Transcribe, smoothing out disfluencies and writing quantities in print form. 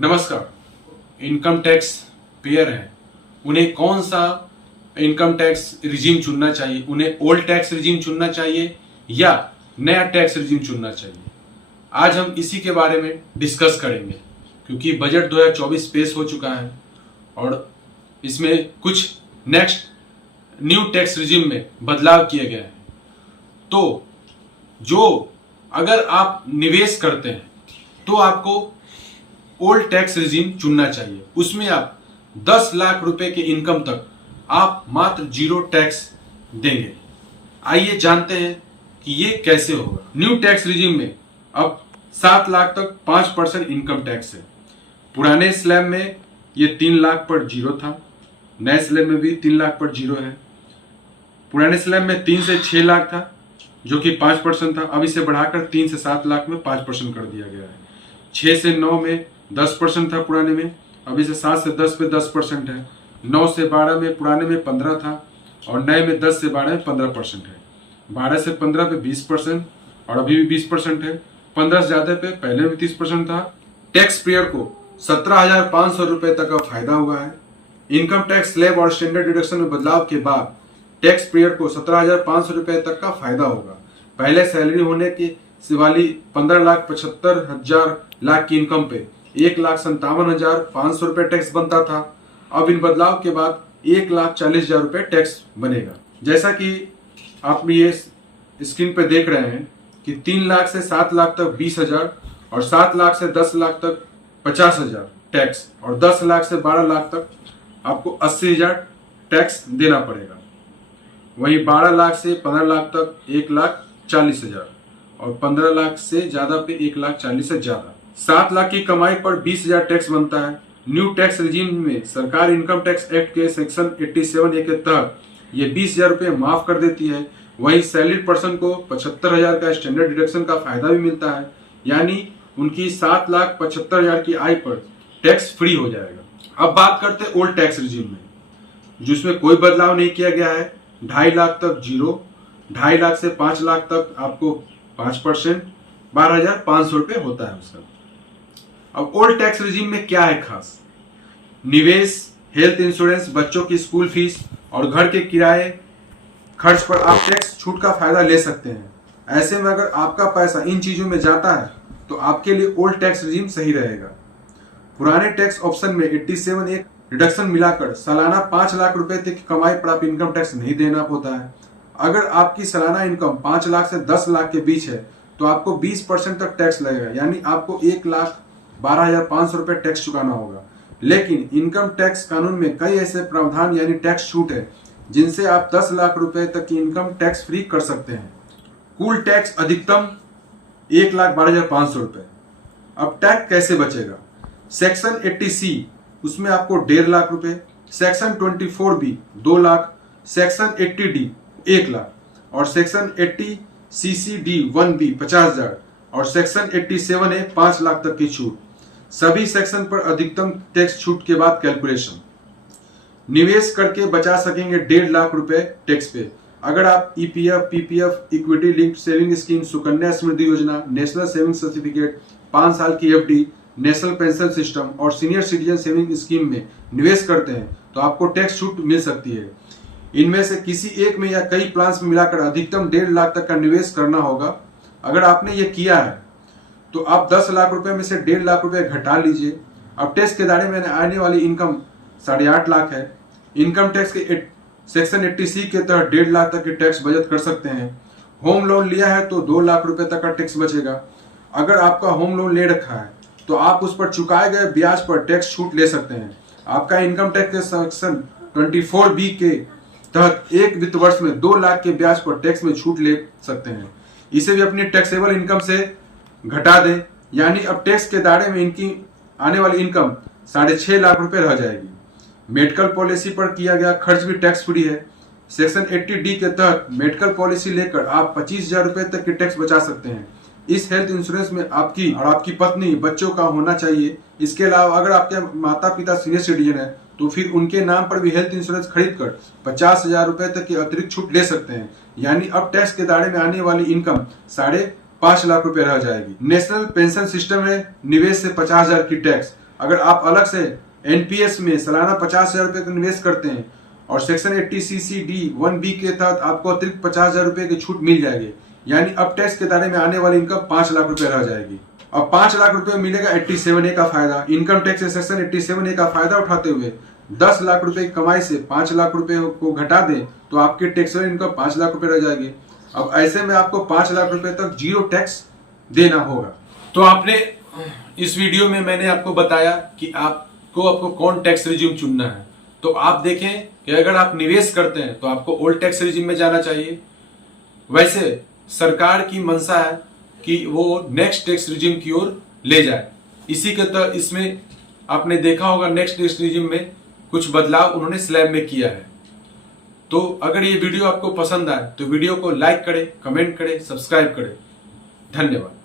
नमस्कार। Income tax payer हैं, उन्हें कौन सा इनकम टैक्स रिजीम चुनना चाहिए? उन्हें ओल्ड टैक्स रिजीम चुनना चाहिए या नया टैक्स रिजीम चुनना चाहिए? आज हम इसी के बारे में डिस्कस करेंगे, क्योंकि बजट 2024 पेश हो चुका है और इसमें कुछ नेक्स्ट न्यू टैक्स रिजीम में बदलाव किए गए हैं। तो जो अगर आप निवेश करते हैं तो आपको ओल्ड टैक्स रिजीम चुनना चाहिए। उसमें आप 10 लाख रुपए के इनकम तक आप मात्र 0 टैक्स देंगे। आइए जानते हैं कि ये कैसे होगा। न्यू टैक्स रिजीम में अब 7 लाख तक 5% इनकम टैक्स है। पुराने स्लैब में ये 3 लाख पर 0 था, नए स्लैब में भी 3 लाख पर 0 है। पुराने स्लैब में 3 से 6 लाख था जो कि 5% था, अब इसे बढ़ाकर 3 से 7 लाख में 5% कर दिया गया है। 6 से 9 में 10% था पुराने में, अब इसे 7 से 10 पे 10% है। 9 से 12 में पुराने में 15 था और नए में 10 से 12 में 15% है। 12 से 15 पे 20% और अभी भी 20% है। 15 से ज्यादा पे पहले भी 30% था। टैक्स पेयर को 17,500 रुपए तक का फायदा हुआ है। इनकम टैक्स स्लैब और स्टैंडर्ड डिडक्शन में बदलाव के बाद टैक्स पेयर को 17,500 रुपए तक का फायदा होगा। पहले सैलरी होने की वाली 15,75,000 लाख की इनकम पे 1,57,500 रुपए टैक्स बनता था। अब इन बदलाव के बाद 1,40,000 रुपए टैक्स बनेगा। जैसा कि आप ये स्क्रीन पे देख रहे हैं कि 3 लाख से 7 लाख तक 20,000 और 7 लाख से 10 लाख तक 50,000 टैक्स और 10 लाख से 12 लाख तक आपको 80,000 टैक्स देना पड़ेगा। वहीं 12 लाख से 15 लाख तक 1,40,000 और 15 लाख से ज्यादा पे 1,40,000 से ज्यादा। 7 लाख की कमाई पर 20,000 टैक्स बनता है। न्यू टैक्स रिजीम में सरकार इनकम टैक्स एक्ट के सेक्शन 87A के तहत ये 20,000 रुपए माफ कर देती है। वहीं सैलरीड पर्सन को 75,000 का स्टैंडर्ड डिडक्शन का फायदा भी मिलता है, यानी उनकी 7,75,000 की आय पर टैक्स फ्री हो जाएगा। अब बात करते हैं ओल्ड टैक्स रिजीम में, जिसमें कोई बदलाव नहीं किया गया है। 2.5 लाख तक 0, 2.5 लाख से 5 लाख तक आपको 5%, 12,500 रुपए होता है उसका। अब ओल्ड टैक्स रिजीम में क्या है खास? निवेश, हेल्थ इंश्योरेंस, बच्चों की स्कूल फीस और घर के किराए खर्च पर आप टैक्स छूट का फायदा ले सकते हैं। ऐसे में अगर आपका पैसा इन चीजों में जाता है तो आपके लिए ओल्ड टैक्स रिजीम सही रहेगा। पुराने टैक्स ऑप्शन में 87A रिडक्शन मिलाकर सालाना 5 लाख रुपए तक की कमाई पर आप इनकम टैक्स नहीं देना होता है। अगर आपकी सालाना इनकम 5 लाख से 10 लाख के बीच है तो आपको 20% तक टैक्स लगेगा, यानी आपको 1,12,500 रुपए टैक्स चुकाना होगा। लेकिन इनकम टैक्स कानून में कई ऐसे प्रावधान यानी टैक्स छूट है जिनसे आप 10 लाख रुपए तक की इनकम टैक्स फ्री कर सकते हैं। कुल टैक्स अधिकतम 1,12,500 रुपए। अब टैक्स कैसे बचेगा? सेक्शन 80C उसमें आपको 1.5 लाख रुपए, section 24B 2 lakh, section 80D 1 lakh और सेक्शन 80CCD1B 50,000 और सेक्शन 87A 5 लाख तक की छूट। सभी सेक्शन पर अधिकतम टैक्स छूट के बाद कैलकुलेशन। निवेश करके बचा सकेंगे 1.5 लाख रुपए टैक्स पे। अगर आप EPF, PPF, equity linked saving scheme, Sukanya Samriddhi Yojana, national saving certificate, 5 साल की FD, नेशनल पेंशन सिस्टम और सीनियर सिटीजन सेविंग स्कीम में निवेश करते हैं तो आपको टैक्स छूट मिल सकती है। इनमें से किसी एक में या कई प्लान्स में मिलाकर अधिकतम 1.5 लाख तक का निवेश करना होगा। अगर आपने ये किया है तो आप 10 लाख रुपए में से 1.5 लाख रुपए घटा लीजिए। अब टैक्स के दायरे में आने वाली इनकम 8.5 लाख है। इनकम टैक्स के सेक्शन 80C के तहत 1.5 लाख तक की टैक्स बचत कर सकते हैं। होम लोन लिया है तो 2 लाख रुपए तक का टैक्स बचेगा। अगर आपका होम लोन ले रखा है तो आप उस पर चुकाए गए ब्याज पर टैक्स छूट ले सकते हैं। आपका इनकम टैक्स के सेक्शन 24B के तहत एक वित्त वर्ष में 2 लाख के ब्याज पर टैक्स में छूट ले सकते हैं। इसे भी अपनी टैक्सेबल इनकम से घटा दें, यानी अब टैक्स के दायरे में इनकी आने वाली इनकम 6.5 लाख रुपए रह जाएगी। मेडिकल पॉलिसी पर किया गया खर्च भी टैक्स फ्री है। सेक्शन 80D के तहत मेडिकल पॉलिसी लेकर आप 25,000 रुपए तक की टैक्स बचा सकते हैं। इस हेल्थ इंश्योरेंस में आपकी और आपकी पत्नी, बच्चों का होना चाहिए। इसके अलावा अगर आपके माता पिता सीनियर सिटीजन है तो फिर उनके नाम पर भी हेल्थ इंश्योरेंस खरीद कर 50,000 रुपए तक की अतिरिक्त छूट ले सकते हैं। यानी अब टैक्स के दायरे में आने वाली इनकम 5.5 लाख रुपए रह जाएगी। नेशनल पेंशन सिस्टम में निवेश से 50,000 की टैक्स अगर आप अलग से एनपीएस में सालाना 50,000 रुपये का निवेश करते हैं और सेक्शन 80CC(d) 1B के तहत आपको अतिरिक्त 50,000 रुपये की छूट मिल जाएगी, यानी अब टैक्स के दायरे में आने वाली इनकम 5 लाख रुपए रह जाएगी। अब 5 लाख रुपए मिलेगा 87A का फायदा। इनकम टैक्स सेक्शन 87A का फायदा उठाते हुए 10 लाख रुपए की कमाई से 5 लाख रुपए को घटा दें तो आपके टैक्सेबल इनकम 5 लाख रुपए रह जाएगी। अब ऐसे में आपको 5 लाख रुपए तक जीरो टैक्स देना होगा। तो आपने इस वीडियो में मैंने आपको बताया कि आपको कौन टैक्स रिजीम चुनना है। तो आप देखें कि अगर आप निवेश करते हैं तो आपको ओल्ड टैक्स रिजीम में जाना चाहिए। वैसे सरकार की मंशा है कि वो नेक्स्ट टैक्स रिजीम की ओर ले जाए। इसी के तहत इसमें आपने देखा होगा नेक्स्ट टैक्स रिजीम में कुछ बदलाव उन्होंने स्लैब में किया है। तो अगर ये वीडियो आपको पसंद आए तो वीडियो को लाइक करें, कमेंट करें, सब्सक्राइब करें। धन्यवाद।